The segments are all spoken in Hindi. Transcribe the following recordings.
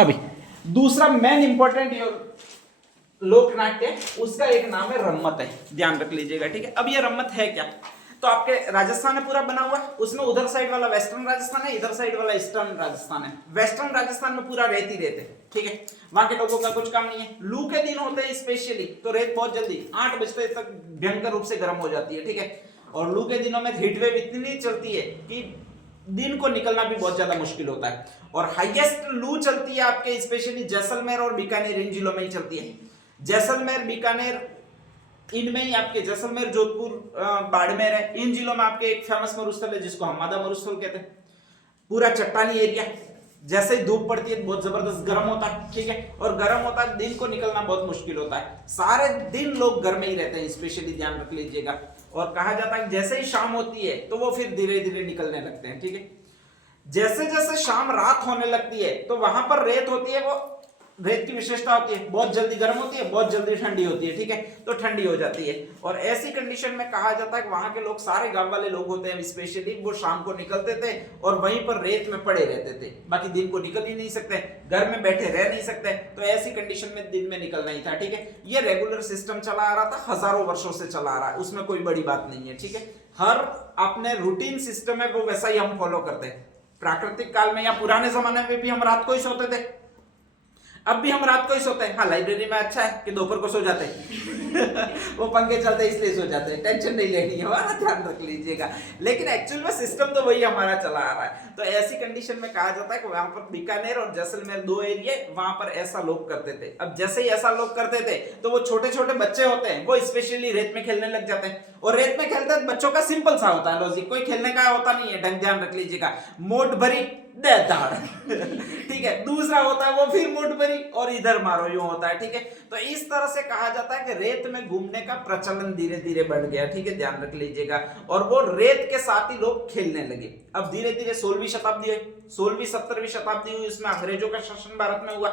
अभी दूसरा मेन इंपॉर्टेंट लोक नाट्य उसका एक नाम है रम्मत है, ध्यान रख लीजिएगा, ठीक है। अब ये रम्मत है क्या, तो आपके राजस्थान में पूरा बना हुआ है, उसमें उधर साइड वाला वेस्टर्न राजस्थान है, इधर साइड वाला ईस्टर्न राजस्थान है। वेस्टर्न राजस्थान में पूरा रेत ही रेत है, ठीक है, वहां के लोगों का कुछ काम नहीं है। लू के दिन होते हैं स्पेशली, तो रेत बहुत जल्दी 8 बजे तक भयंकर रूप से गर्म हो जाती है, ठीक है। और लू के दिनों में हीटवेव इतनी चलती है कि दिन को निकलना भी बहुत ज्यादा मुश्किल होता है। और हाईएस्ट लू चलती है आपके स्पेशली जैसलमेर और बीकानेर, इन जिलों में ही चलती है। जैसलमेर, बीकानेर, इनमें ही आपके जैसलमेर, जोधपुर, बाड़मेर है, इन जिलों में आपके एक फेमस मरुस्थल है जिसको हमादा मरुस्थल कहते हैं। पूरा चट्टानी एरिया, जैसे ही धूप पड़ती है बहुत जबरदस्त गर्म होता है, ठीक है, और गर्म होता है, दिन को निकलना बहुत मुश्किल होता है, सारे दिन लोग घर में ही रहते हैं, स्पेशली ध्यान रख लीजिएगा। और कहा जाता है जैसे ही शाम होती है तो वो फिर धीरे धीरे निकलने लगते हैं, ठीक है। जैसे जैसे शाम रात होने लगती है तो वहां पर रेत होती है, वो रेत की विशेषता होती है, बहुत जल्दी गर्म होती है, बहुत जल्दी ठंडी होती है, ठीक है, तो ठंडी हो जाती है। और ऐसी कंडीशन में कहा जाता है कि वहां के लोग, सारे गांव वाले लोग होते हैं स्पेशली, वो शाम को निकलते थे और वहीं पर रेत में पड़े रहते थे, बाकी दिन को निकल ही नहीं सकते, घर में बैठे रह नहीं सकते, तो ऐसी कंडीशन में दिन में निकलना ही था, ठीक है। ये रेगुलर सिस्टम चला आ रहा था, हजारों वर्षों से चला आ रहा है, उसमें कोई बड़ी बात नहीं है, ठीक है। हर अपने रूटीन सिस्टम है वो वैसा ही हम फॉलो करते हैं। प्राकृतिक काल में या पुराने जमाने में भी हम रात को ही सोते थे, अब भी हम रात को ही सोते हैं। हाँ, लाइब्रेरी में अच्छा है कि दोपहर को सो जाते हैं वो पंखे चलते हैं इसलिए सो जाते हैं, टेंशन नहीं लेनी है, वहां ध्यान रख लीजिएगा। लेकिन एक्चुअल में सिस्टम तो वही हमारा चला आ रहा है। तो ऐसी कंडीशन में कहा जाता है कि वहां पर बीकानेर और जैसलमेर 2 एरिया, वहां पर ऐसा लोग करते थे। अब जैसे ही ऐसा लोग करते थे तो वो छोटे छोटे बच्चे होते हैं, वो स्पेशली रेत में खेलने लग जाते हैं। और रेत में खेलते हैं बच्चों का सिंपल सा होता है लॉजिक, कोई खेलने का होता नहीं है ढंग, ध्यान रख लीजिएगा। मोट भरी दे दाड़ ठीक है, दूसरा होता है वो फिर मोट भरी और इधर मारो, यूं होता है, ठीक है। तो इस तरह से कहा जाता है कि रेत में घूमने का प्रचलन धीरे धीरे बढ़ गया, ठीक है, ध्यान रख लीजिएगा। और वो रेत के साथ ही लोग खेलने लगे। अब धीरे धीरे 16वीं शताब्दी हुई, 16वीं 17वीं शताब्दी हुई, उसमें अंग्रेजों का शासन भारत में हुआ।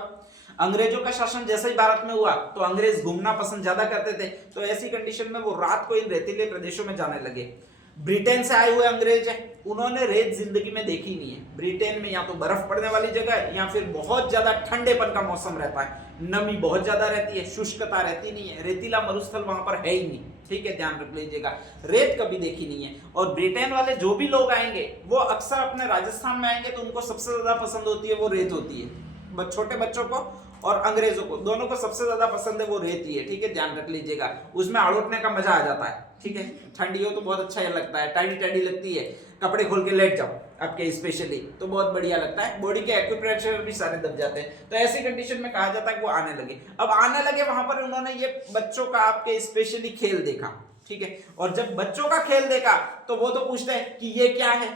अंग्रेजों का शासन जैसे ही भारत में हुआ तो अंग्रेज घूमना पसंद ज्यादा करते थे, तो ऐसी कंडीशन में वो रात को इन रेतीले प्रदेशों में जाने लगे। ब्रिटेन से आए हुए अंग्रेज हैं, उन्होंने रेत जिंदगी में देखी नहीं है। ब्रिटेन में या तो बर्फ पड़ने वाली जगह या फिर बहुत ज्यादा ठंडेपन का मौसम रहता है, नमी बहुत ज्यादा रहती है, शुष्कता रहती नहीं है, रेतीला मरुस्थल वहां पर है ही नहीं, ठीक है, ध्यान रख लीजिएगा। रेत कभी देखी नहीं है। और ब्रिटेन वाले जो भी लोग आएंगे वो अक्सर अपने राजस्थान में आएंगे तो उनको सबसे ज्यादा पसंद होती है वो रेत होती है। छोटे बच्चों को और अंग्रेजों को दोनों को सबसे ज्यादा पसंद है वो रेत ही है, ठीक है, ध्यान रख लीजिएगा। उसमें आड़ोटने का मजा आ जाता है, ठीक है, ठंडी हो तो बहुत अच्छा लगता है, टाइडी टाइडी लगती है, कपड़े खोल के लेट जाओ आपके स्पेशली तो बहुत बढ़िया लगता है, बॉडी के एक्यूप्रेशर भी सारे दब जाते हैं। तो ऐसी कंडीशन में कहा जाता है कि वो आने लगे। अब आने लगे वहां पर उन्होंने ये बच्चों का आपके स्पेशली खेल देखा, ठीक है, और जब बच्चों का खेल देखा तो वो तो पूछते हैं कि ये क्या है।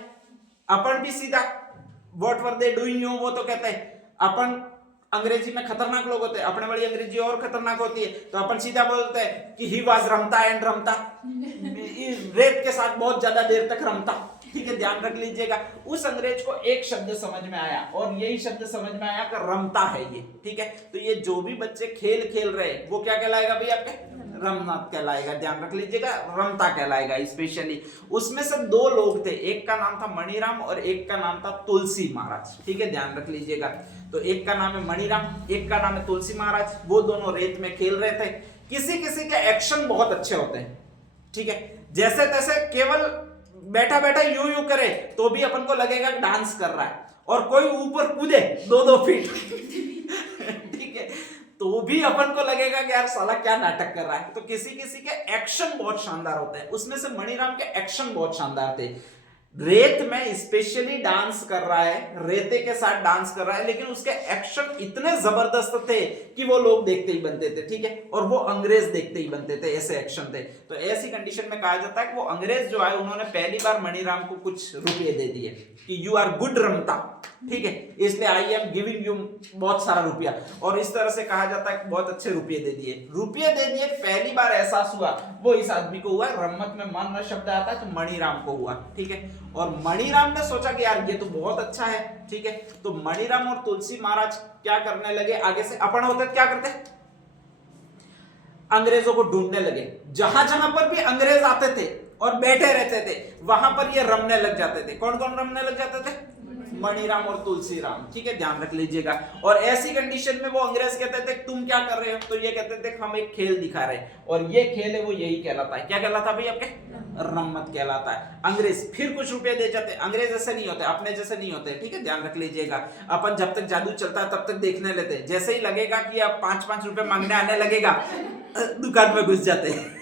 अपन भी सीधा व्हाट वर दे डूइंग, वो तो कहते हैं, अपन अंग्रेजी में खतरनाक लोग होते हैं, अपने वाली अंग्रेजी और खतरनाक होती है, तो अपन सीधा बोलते हैं कि ही वाज रमता एंड रमता, रेत के साथ बहुत ज्यादा देर तक रमता, ठीक है, ध्यान रख लीजिएगा। उस अंग्रेज को एक शब्द समझ में आया और यही शब्द समझ में आया कि रमता है ये, ठीक है। तो ये जो भी बच्चे खेल खेल रहे हैं वो क्या कहलाएगा भाई आपके, रमनाथ कहलाएगा, ध्यान रख लीजिएगा, रमता कहलाएगा स्पेशली। उसमें से 2 लोग थे, एक का नाम था मणिराम और एक का नाम था तुलसी महाराज, ठीक है, ध्यान रख लीजिएगा। तो एक का नाम है मणिराम, एक का नाम है तुलसी महाराज। वो दोनों रेत में खेल रहे थे। किसी किसी के एक्शन बहुत अच्छे होते हैं, ठीक है, जैसे तैसे केवल बैठा बैठा यूं यूं करे तो भी अपन को लगेगा डांस कर रहा है, और कोई ऊपर कूदे 2-2 फीट ठीक है, तो भी अपन को लगेगा कि यार साला क्या नाटक कर रहा है। तो किसी किसी के एक्शन बहुत शानदार होते हैं, उसमें से मणिराम के एक्शन बहुत शानदार थे। रेत में स्पेशली डांस कर रहा है, रेते के साथ डांस कर रहा है, लेकिन उसके एक्शन इतने जबरदस्त थे कि वो लोग देखते ही बनते थे, ठीक है, और वो अंग्रेज देखते ही बनते थे, ऐसे एक्शन थे। तो ऐसी कंडीशन में कहा जाता है कि वो अंग्रेज जो आए उन्होंने पहली बार मणिराम को कुछ रुपये दे दिए कि यू आर गुड रमता, ठीक है, इसलिए आई एम गिविंग यू बहुत सारा रुपया, और इस तरह से कहा जाता है कि बहुत अच्छे रुपये दे दिए। पहली बार एहसास हुआ वो इस आदमी को हुआ, रम्मत में मन शब्द आता है तो मणिराम को हुआ, ठीक है। और मणिराम ने सोचा कि यार ये तो बहुत अच्छा है, ठीक है, तो मणिराम और तुलसी महाराज क्या करने लगे, आगे से अपन होते क्या करते, अंग्रेजों को ढूंढने लगे। जहां जहां पर भी अंग्रेज आते थे और बैठे रहते थे वहां पर ये रमने लग जाते थे। कौन कौन रमने लग जाते थे, मणिराम और तुलसीराम, ठीक है, ध्यान रख लीजिएगा। और ऐसी कंडीशन में वो अंग्रेज कहते थे तुम क्या कर रहे हो, तो ये कहते थे हम एक खेल दिखा रहे हैं, और ये खेल है वो यही कहलाता है, क्या कहलाता है भाई आपके, रम्मत कहलाता है। अंग्रेज फिर कुछ रुपए दे जाते, अंग्रेज ऐसे नहीं होते, अपने जैसे नहीं होते, ठीक है, ध्यान रख लीजिएगा। अपन जब तक जादू चलता है तब तक देखने लेते, जैसे ही लगेगा कि अब 5-5 रुपए मांगने आने लगेगा दुकान में घुस जाते हैं।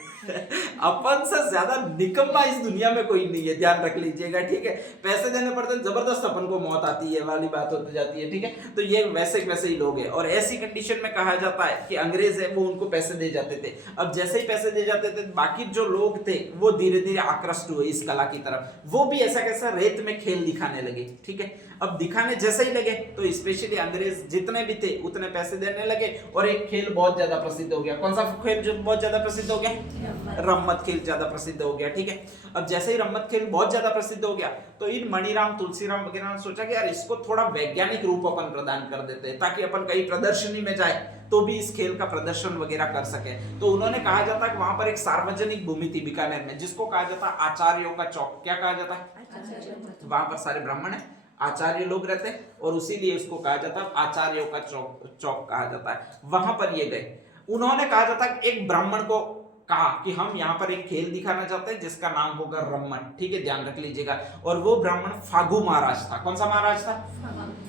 अपन से ज्यादा निकम्मा इस दुनिया में कोई नहीं है, ध्यान रख लीजिएगा, ठीक है। पैसे देने पड़ते हैं, जबरदस्त अपन को मौत आती है वाली बात होती जाती है, ठीक है। तो ये वैसे ही लोग हैं, और ऐसी कंडीशन में कहा जाता है कि अंग्रेज है वो उनको पैसे दे जाते थे। अब जैसे ही पैसे दे जाते थे, बाकी जो लोग थे वो धीरे धीरे आकृष्ट हुए इस कला की तरफ, वो भी ऐसा कैसा रेत में खेल दिखाने लगे, ठीक है। अब दिखाने जैसे ही लगे तो स्पेशली अंग्रेज जितने भी थे उतने पैसे देने लगे, और एक खेल बहुत ज्यादा प्रसिद्ध हो गया। कौन सा खेल जो बहुत ज्यादा प्रसिद्ध हो गया, रम्मत खेल ज्यादा प्रसिद्ध हो गया, ठीक है। अब जैसे ही रम्मत खेल बहुत ज्यादा प्रसिद्ध हो गया, तो इन मणिराम तुलसीराम वगैरह ने सोचा कि यार इसको थोड़ा वैज्ञानिक रूप अपन प्रदान कर देते हैं, ताकि अपन कहीं प्रदर्शनी में जाए तो भी इस खेल का प्रदर्शन वगैरह कर सके। तो उन्होंने कहा जाता है कि वहां पर एक सार्वजनिक भूमि थी बीकानेर में, जिसको कहा जाता है आचार्यों का चौक। क्या कहा जाता है, वहां पर सारे ब्राह्मण है, आचार्य लोग रहते हैं, और उसीलिए उसको कहा जाता है आचार्यों का चौक कहा जाता है। वहां पर ये गए, उन्होंने कहा जाता है एक ब्राह्मण को कहा कि हम यहाँ पर एक खेल दिखाना चाहते हैं जिसका नाम होगा रम्मन, ठीक है, ध्यान रख लीजिएगा। और वो ब्राह्मण फागु महाराज था। कौन सा महाराज था,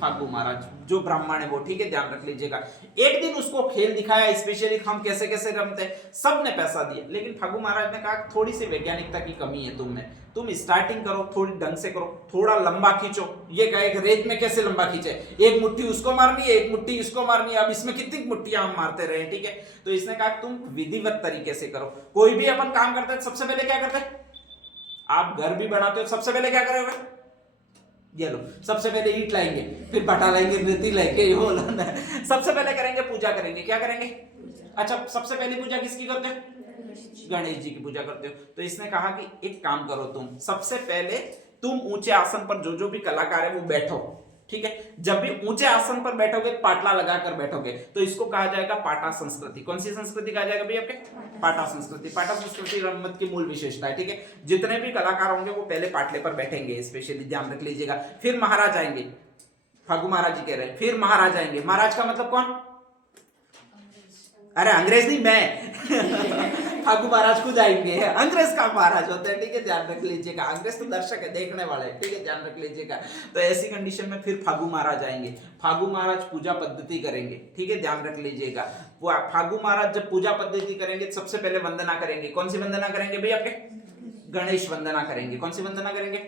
फागु महाराज, जो ब्राह्मण है वो, ठीक है, ध्यान रख लीजिएगा। एक दिन उसको खेल दिखाया, स्पेशली हम कैसे कैसे रमते हैं, सबने पैसा दिया, लेकिन फागु महाराज ने कहा थोड़ी सी वैज्ञानिकता की कमी है तुम में, तुम स्टार्टिंग करो थोड़ी ढंग से करो, थोड़ा लंबा खींचो। ये कहे कि रेत में कैसे लंबा खींचे, एक मुट्ठी उसको मारनी है, एक मुट्ठी इसको मारनी है, अब इसमें कितनी मुट्ठियां हम मारते रहे, ठीक है। तो इसने कहा तुम विधिवत तरीके से करो। कोई भी अपन काम करते हैं सबसे पहले क्या करते हैं, आप घर भी बनाते हो सबसे पहले क्या करोगे, ये लो सबसे पहले ईंट लाएंगे, फिर भट्टा लाएंगे, रेती लाएंगे, सबसे पहले करेंगे पूजा करेंगे, क्या करेंगे। अच्छा, सबसे पहली पूजा किसकी करते हो, गणेश जी की पूजा करते हो। तो इसने कहा कि एक काम करो, तुम सबसे पहले तुम ऊंचे आसन पर जो भी कलाकार है वो बैठो, ठीक है। जब भी ऊंचे आसन पर बैठोगे, पाटला लगाकर बैठोगे, तो इसको कहा जाएगा पाटा संस्कृति। कौन सी संस्कृति कहा जाएगा भाई आपके, पाटा संस्कृति। पाटा संस्कृति रम्मत की मूल विशेषता है, ठीक है। जितने भी कलाकार होंगे वो पहले पाटले पर बैठेंगे, स्पेशली ध्यान रख लीजिएगा। फिर महाराज आएंगे, फागु महाराज जी कह रहे हैं, फिर महाराज आएंगे। महाराज का मतलब कौन, अरे अंग्रेज नहीं, मैं फागु महाराज खुद आएंगे, अंग्रेज का महाराज होते हैं, ठीक है, ध्यान रख लीजिएगा। अंग्रेज तो दर्शक है, देखने वाले, ठीक है, ध्यान रख लीजिएगा। तो ऐसी कंडीशन में फिर फागु महाराज आएंगे। फागु महाराज पूजा पद्धति करेंगे, ठीक है, ध्यान रख लीजिएगा। फागु महाराज जब पूजा पद्धति करेंगे, सबसे पहले वंदना करेंगे। कौन सी वंदना करेंगे भाई आपके, गणेश वंदना करेंगे। कौन सी वंदना करेंगे,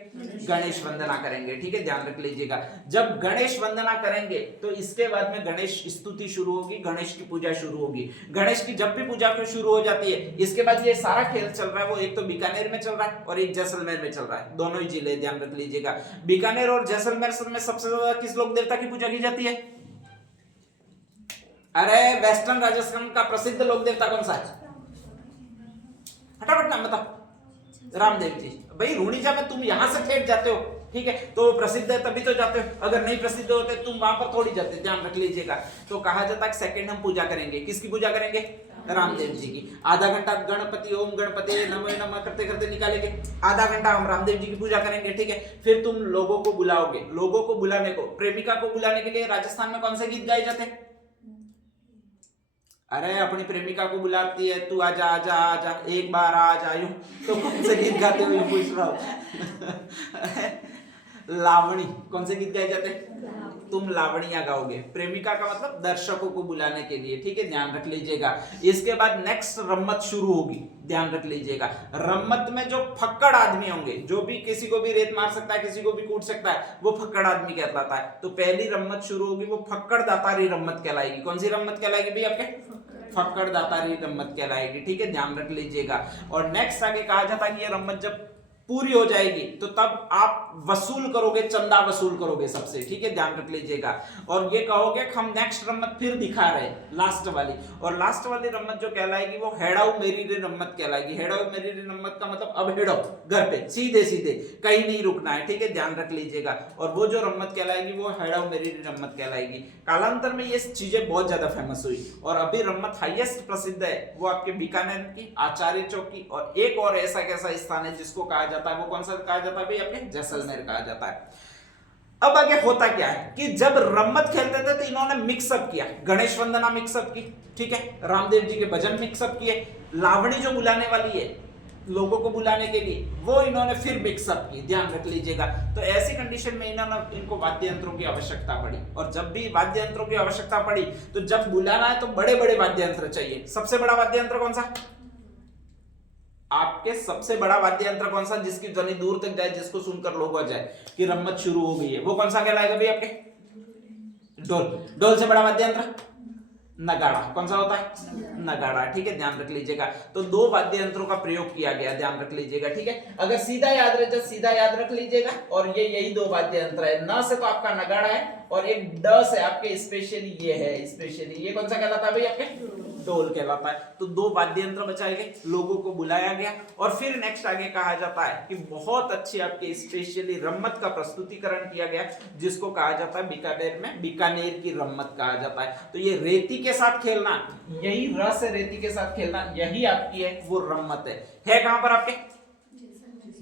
गणेश वंदना करेंगे, ठीक है, ध्यान रख लीजिएगा। जब गणेश वंदना करेंगे तो इसके बाद में गणेश स्तुति शुरू होगी, गणेश की पूजा शुरू होगी। गणेश की जब भी पूजा शुरू हो जाती है, इसके बाद ये सारा खेल चल रहा है वो एक तो बीकानेर में चल रहा है और एक जैसलमेर में चल रहा है, दोनों ही जिले, ध्यान रख लीजिएगा। बीकानेर और जैसलमेर में सबसे ज्यादा किस लोक देवता की पूजा की जाती है, अरे वेस्टर्न राजस्थान का प्रसिद्ध लोक देवता कौन सा है, फटाफट नाम बताओ, रामदेव जी। भाई रूणीजा में तुम यहां से ठेठ जाते हो, ठीक है, तो प्रसिद्ध है तभी तो जाते हो, अगर नहीं प्रसिद्ध होते तुम वहां पर थोड़ी जाते, ध्यान रख लीजिएगा। तो कहा जाता है सेकंड हम पूजा करेंगे, किसकी पूजा करेंगे, रामदेव जी की। आधा घंटा गणपति ओम गणपति नमः नमः करते करते निकालेंगे, आधा घंटा हम रामदेव जी की पूजा करेंगे, ठीक है। फिर तुम लोगों को बुलाओगे, लोगों को बुलाने को, प्रेमिका को बुलाने के लिए राजस्थान में कौन से गीत गाए जाते हैं, अरे अपनी प्रेमिका को बुलाती है, तू आजा आजा आजा एक बार आ जायूं, तो कौन से गीत गाते हो पूछ रहा हूं लावणी, कौन से गीत गाए जाते हैं, तुम लावणियां गाओगे। प्रेमिका का मतलब दर्शकों को बुलाने के लिए, ठीक है, ध्यान रख लीजिएगा। इसके बाद नेक्स्ट रम्मत शुरू होगी, ध्यान रख लीजिएगा। रम्मत में जो फक्कड़ आदमी होंगे, जो भी किसी को भी रेत मार सकता है, किसी को भी कूट सकता है, वो फक्कड़ आदमी कहलाता है। तो पहली रम्मत शुरू होगी, वो फक्कड़ दातारी रम्मत कहलाएगी। कौन सी रम्मत कहलाएगी भाई आपके, फक्कड़ दातारी रम्मत कहलाएगी, ठीक है, ध्यान रख लीजिएगा। और नेक्स्ट आगे कहा जाता है कि ये रम्मत जब पूरी हो जाएगी तो तब आप वसूल करोगे, चंदा वसूल करोगे सबसे, ठीक है, ध्यान रख लीजिएगा। और ये कहोगे कि हम नेक्स्ट रम्मत फिर दिखा रहे हैं, लास्ट वाली। और लास्ट वाली रम्मत जो कहलाएगी वो हेड़ाऊ मेरी रे रम्मत कहलाएगी। हेड़ाऊ मेरी रे रम्मत का मतलब अब हेड़ो घर पे सीधे सीधे, कहीं नहीं रुकना है, ठीक है, ध्यान रख लीजिएगा। और वो जो रम्मत कहलाएगी वो हेड़ाऊ मेरी रे रम्मत कहलाएगी। कालांतर में ये चीजें बहुत ज्यादा फेमस हुई और अभी रम्मत हाईएस्ट प्रसिद्ध है वो आपके बीकानेर की आचार्य चौक की। और एक और ऐसा कैसा स्थान है जिसको कहा जाता है, वो कौन सा कहा जाता है भाई, आपके जैसलमेर कहा जाता है। अब आगे होता क्या है कि जब रम्मत खेलते थे तो इन्होंने मिक्सअप किया, गणेश वंदना मिक्सअप की, ठीक है, रामदेव जी के भजन मिक्सअप किए, लावणी जो बुलाने वाली है लोगों को बुलाने के लिए वो इन्होंने फिर मिक्सअप की, ध्यान रख लीजिएगा। तो ऐसी कंडीशन में इनको वाद्य यंत्रों की आवश्यकता पड़ी, और जब भी वाद्य यंत्रों की आवश्यकता पड़ी तो जब बुलाना है तो बड़े बड़े वाद्य यंत्र चाहिए। सबसे बड़ा वाद्य यंत्र कौन सा आपके, सबसे बड़ा वाद्य यंत्र कौन सा जिसकी ध्वनि दूर तक जाए, जिसको सुनकर लोग आ जाए कि रम्मत शुरू हो गई है, वो कौन सा कहलाएगा भाई आपके? ढोल। ढोल से बड़ा वाद्य यंत्र नगाड़ा। कौन सा होता है? नगाड़ा, ठीक है, ध्यान रख लीजिएगा। तो दो वाद्य यंत्रों का प्रयोग किया गया, ध्यान रख लीजिएगा, ठीक है। अगर सीधा याद रहे तो सीधा याद रख लीजिएगा, और ये यही दो वाद्य यंत्र है। न से तो आपका नगाड़ा है, और एक ड से आपके स्पेशली ये है, स्पेशली ये कौन सा कहलाता है भाई आपके? ढोल कहलाता है। तो दो वाद्य यंत्र बचाए गए, लोगों को बुलाया गया, और फिर नेक्स्ट आगे कहा जाता है कि बहुत अच्छी आपके स्पेशली रम्मत का प्रस्तुतिकरण किया गया, जिसको कहा जाता है बीकानेर में बीकानेर की रम्मत कहा जाता है। तो ये रेती के साथ खेलना, यही रस है, रेती के साथ खेलना, यही आपकी है वो रम्मत है कहां पर आपके?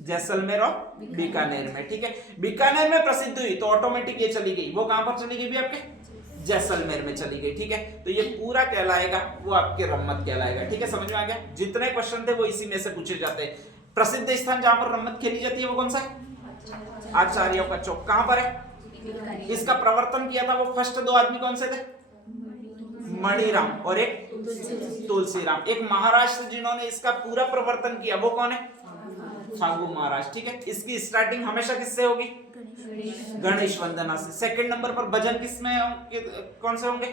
जैसलमेर और बीकानेर में, ठीक है। बीकानेर में प्रसिद्ध हुई तो ऑटोमेटिक ये चली गई, वो कहां पर चली गई भी आपके? जैसलमेर में चली गई, ठीक है। तो ये पूरा कहलाएगा वो आपके रम्मत कहलाएगा, ठीक है, समझ में आ गया। जितने क्वेश्चन थे वो इसी में से पूछे जाते हैं। प्रसिद्ध स्थान जहां पर रम्मत खेली जाती है वो कौन सा है? आचार्यों का चौक। कहां पर है? इसका प्रवर्तन किया था वो फर्स्ट दो आदमी कौन से थे? मणिराम और एक तुलसीराम। एक महाराष्ट्र जिन्होंने इसका पूरा प्रवर्तन किया वो कौन है? फागु महाराज, ठीक है। इसकी स्टार्टिंग हमेशा किससे होगी? गणेश वंदना से। सेकंड नंबर पर भजन किसमें कौन से होंगे?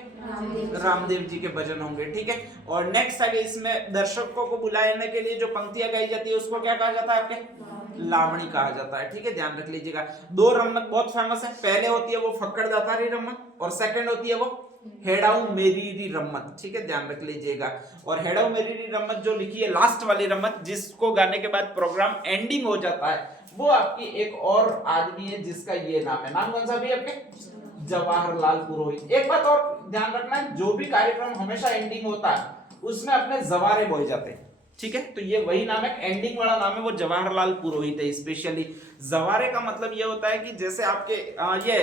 रामदेव जी के भजन होंगे, ठीक है। और नेक्स्ट आगे इसमें दर्शकों को बुलाने के लिए जो पंक्तियां गाई जाती है उसको क्या कहा जाता है आपके? लावणी कहा जाता है, ठीक है, ध्यान रख लीजिएगा। दो रम्मत बहुत फेमस है, पहले होती है वो फक्कड़ दातारी रम्मत, और सेकंड होती है वो हेड़ाऊ मेरीरी रम्मत, ठीक है, ध्यान रख लीजिएगा। और हेड़ाऊ मेरीरी रम्मत जो लिखी है लास्ट वाली रम्मत, जिसको गाने के बाद प्रोग्राम एंडिंग हो जाता है, वो आपकी एक और आदमी है जिसका ये नाम है। नाम कौन सा भी आपके? जवाहरलाल पुरोहित। एक बात और ध्यान रखना है, जो भी कार्यक्रम हमेशा एंडिंग होता है उसमें अपने जवारे बोए जाते हैं, ठीक है। तो ये वही नाम है, एंडिंग वाला नाम है वो जवाहरलाल पुरोहित है। स्पेशली जवारे का मतलब ये होता है कि जैसे आपके ये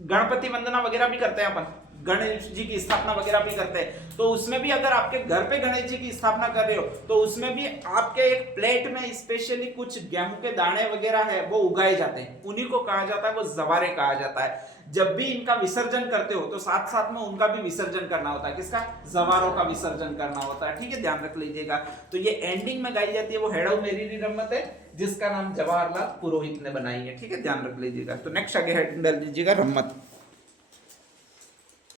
गणपति वंदना वगैरह भी करते हैं अपन, गणेश जी की स्थापना वगैरह भी करते हैं, तो उसमें भी अगर आपके घर पे गणेश जी की स्थापना कर रहे हो तो उसमें भी आपके एक प्लेट में स्पेशली कुछ गेहूं के दाने वगैरह है वो उगाए जाते हैं, उन्हीं को कहा जाता है वो जवारे कहा जाता है। जब भी इनका विसर्जन करते हो तो साथ साथ में उनका भी विसर्जन करना होता है। किसका? जवारों का विसर्जन करना होता है, ठीक है, ध्यान रख लीजिएगा। तो ये एंडिंग में गाई जाती है वो हेड़ऊ मेरीरी रम्मत है, जिसका नाम जवाहरलाल पुरोहित ने बनाई है, ठीक है, ध्यान रख लीजिएगा। तो नेक्स्ट आगे हेड डाल दीजिएगा रम्मत।